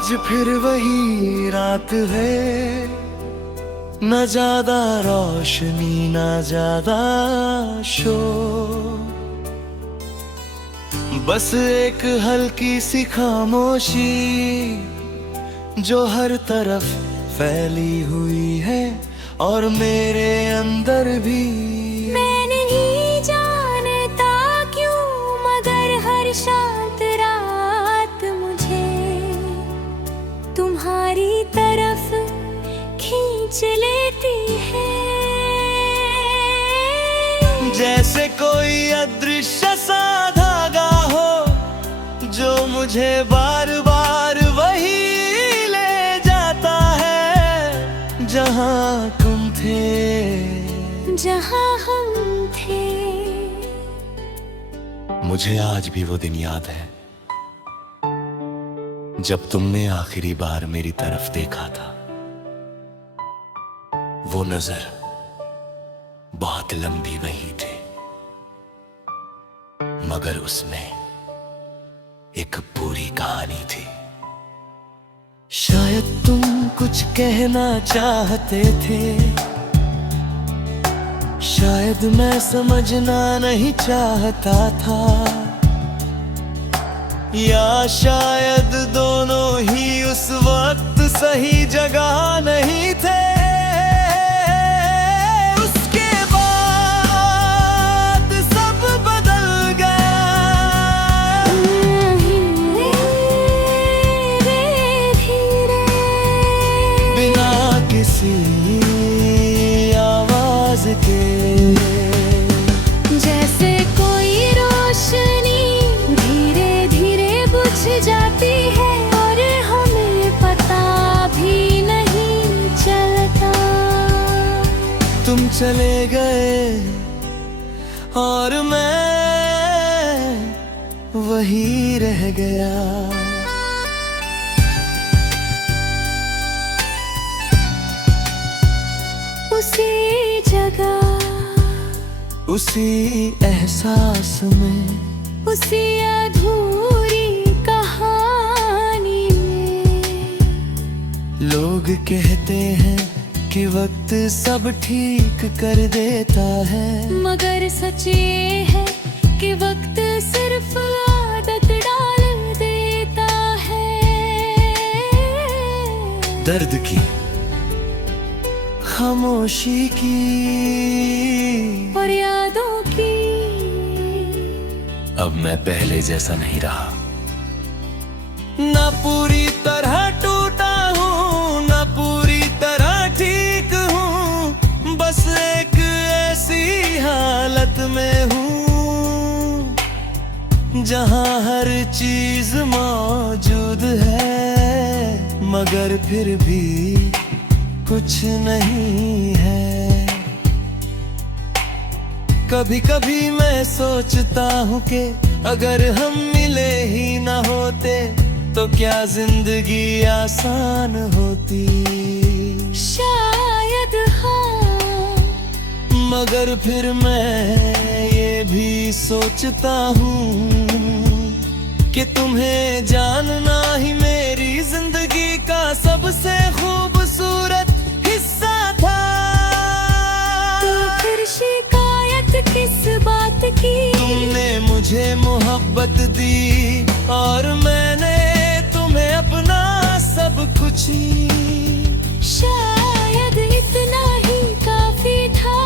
आज फिर वही रात है, न ज्यादा रोशनी न ज्यादा शोर, बस एक हल्की सी खामोशी जो हर तरफ फैली हुई है और मेरे अंदर भी। मैं नहीं जानता क्यों मगर हर शांत रात मुझे तुम्हारी तरफ खींच लेती है। जैसे कोई अदृश्य सा धागा हो जो मुझे बार बार वही ले जाता है जहाँ तुम थे, जहाँ हम थे। मुझे आज भी वो दिन याद है जब तुमने आखिरी बार मेरी तरफ देखा था। वो नजर बहुत लंबी नहीं थी, मगर उसमें एक पूरी कहानी थी। शायद तुम कुछ कहना चाहते थे, शायद मैं समझना नहीं चाहता था, या शायद दोनों ही उस वक्त सही जगह नहीं थे। उसके बाद सब बदल गया, धीरे बिना किसी आवाज के। जैसे कोई रोशनी धीरे धीरे बुझ जाती है और हमें पता भी नहीं चलता। तुम चले गए और मैं वही रह गया। उसी जगह, उसी एहसास में, उसी अधूरी कहानी में। लोग कहते हैं कि वक्त सब ठीक कर देता है, मगर सच ये है कि वक्त सिर्फ आदत डाल देता है। दर्द की, खामोशी की और यादों की। अब मैं पहले जैसा नहीं रहा, ना पूरी तरह टूटा हूँ, ना पूरी तरह ठीक हूँ, बस एक ऐसी हालत में हूँ जहाँ हर चीज मौजूद है मगर फिर भी कुछ नहीं है। कभी कभी मैं सोचता हूँ कि अगर हम मिले ही ना होते तो क्या जिंदगी आसान होती। शायद हाँ, मगर फिर मैं ये भी सोचता हूँ कि तुम्हें जानना ही मेरी जिंदगी का सबसे खूबसूरत हिस्सा था। तो फिर शिकायत किस बात की? तुमने मुझे मोहब्बत दी और मैंने तुम्हें अपना सब कुछ। शायद इतना ही काफी था।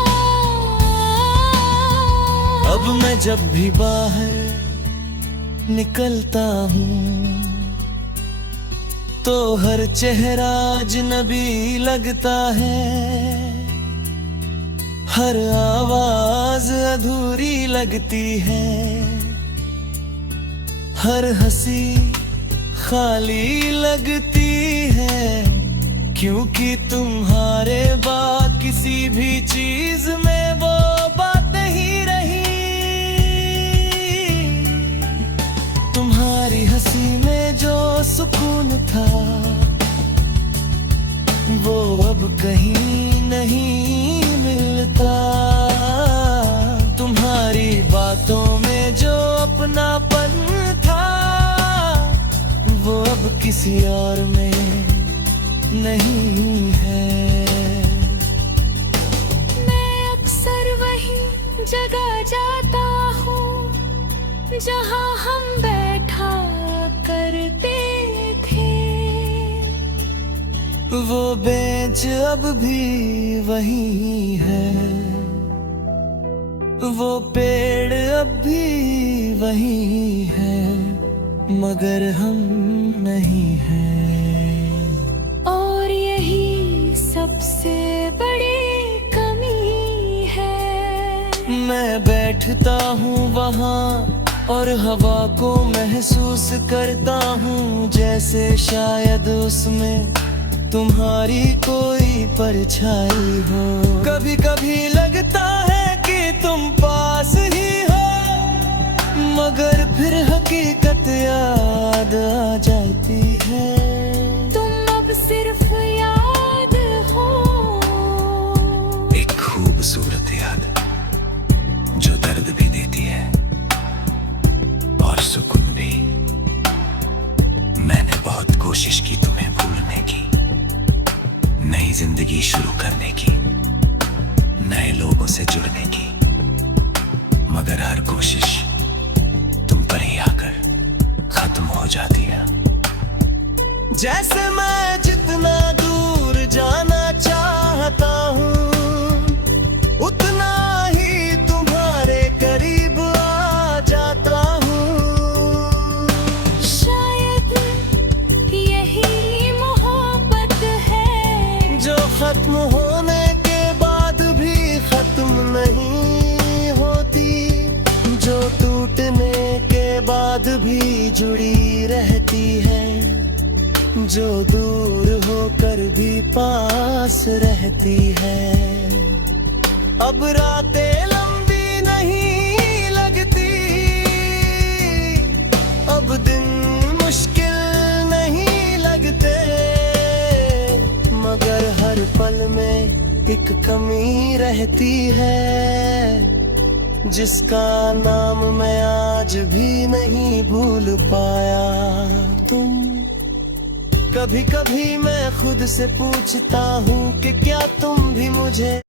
अब मैं जब भी बाहर निकलता हूँ तो हर चेहरा अजनबी लगता है, हर आवाज अधूरी लगती है, हर हंसी खाली लगती है, क्योंकि तुम्हारे बाद किसी भी चीज में वो बात नहीं रही। तुम्हारी हंसी में जो सुकून था वो अब कहीं नहीं मिलता। तुम्हारी बातों में जो अपनापन था वो अब किसी और में नहीं है। मैं अक्सर वही जगह जाता हूँ जहाँ हम बैठा करते थे। वो बेंच अब भी वही है, वो पेड़ अब भी वही है, मगर हम नहीं हैं। और यही सबसे बड़ी कमी है। मैं बैठता हूँ वहाँ और हवा को महसूस करता हूँ, जैसे शायद उसमें तुम्हारी कोई परछाई हो। कभी कभी लगता है कि तुम पास ही हो, मगर फिर हकीकत याद आ जाती है। तुम अब सिर्फ याद हो, एक खूबसूरत याद जो दर्द भी देती है और सुकून भी। मैंने बहुत कोशिश की तुम्हें भूलने की, नई जिंदगी शुरू करने की, नए लोगों से जुड़ने की, मगर हर कोशिश तुम पर ही आकर खत्म हो जाती है। जैसे मैं जितना दूर जाना चाहता हूँ, उतना ही तुम्हारे करीब आ जाता हूँ। शायद यही मोहब्बत है जो खत्म होने के बाद भी खत्म नहीं होती, जो टूटने के बाद भी जुड़ी रहती है, जो दूर होकर भी पास रहती है। अब रातें लंबी नहीं लगती, अब दिन मुश्किल नहीं लगते, मगर हर पल में एक कमी रहती है, जिसका नाम मैं आज भी नहीं भूल पाया। तुम कभी कभी मैं खुद से पूछता हूँ कि क्या तुम भी मुझे